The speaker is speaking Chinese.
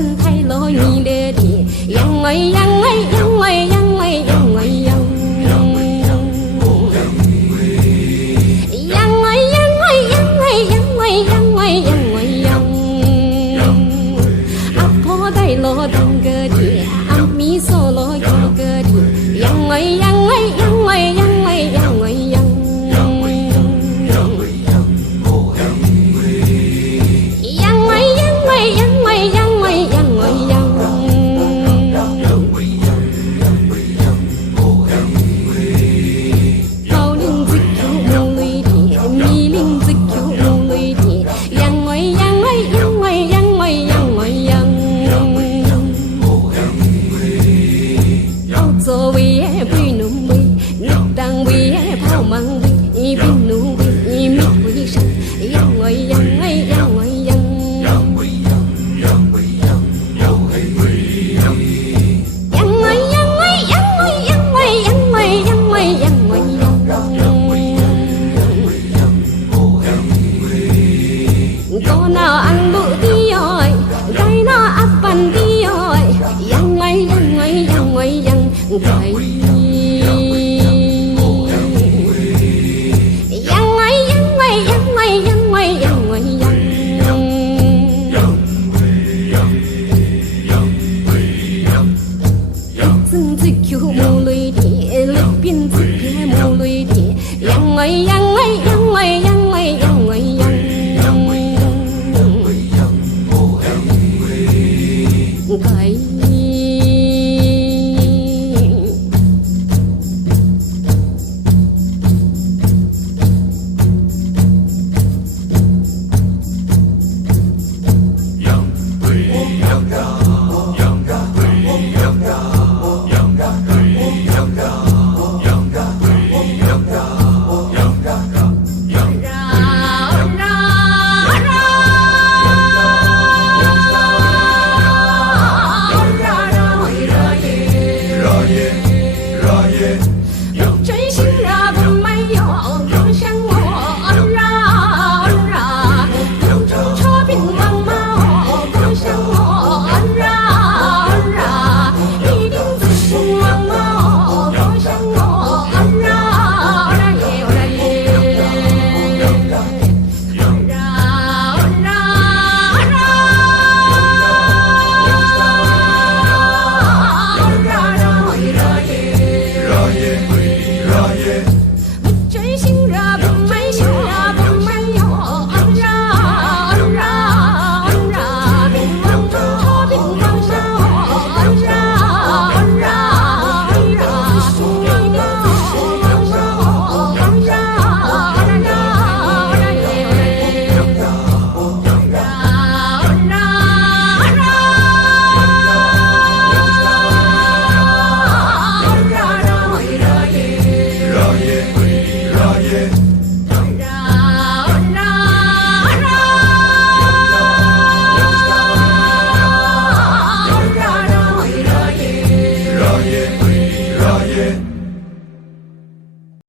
山太罗你的地，羊儿羊儿羊儿羊儿羊儿羊。罗当个的，阿弥陀罗有个的，羊儿羊儿羊儿羊儿羊儿羊。羊儿羊儿羊儿羊儿高岭子口木雷的，密林子口木雷的，羊儿羊儿羊儿羊儿羊儿羊。做为也不能为，你当为也跑忙为，你不能为，你没为上，羊儿羊儿羊儿羊。羊儿羊羊儿羊，羊儿羊儿羊儿羊儿羊儿羊儿羊儿羊儿羊。哥那安路的哟，该那阿班的哟，羊儿羊儿羊儿羊。羊儿羊儿羊儿羊儿羊儿羊。真子口木雷的，里边子片木雷的，羊儿羊。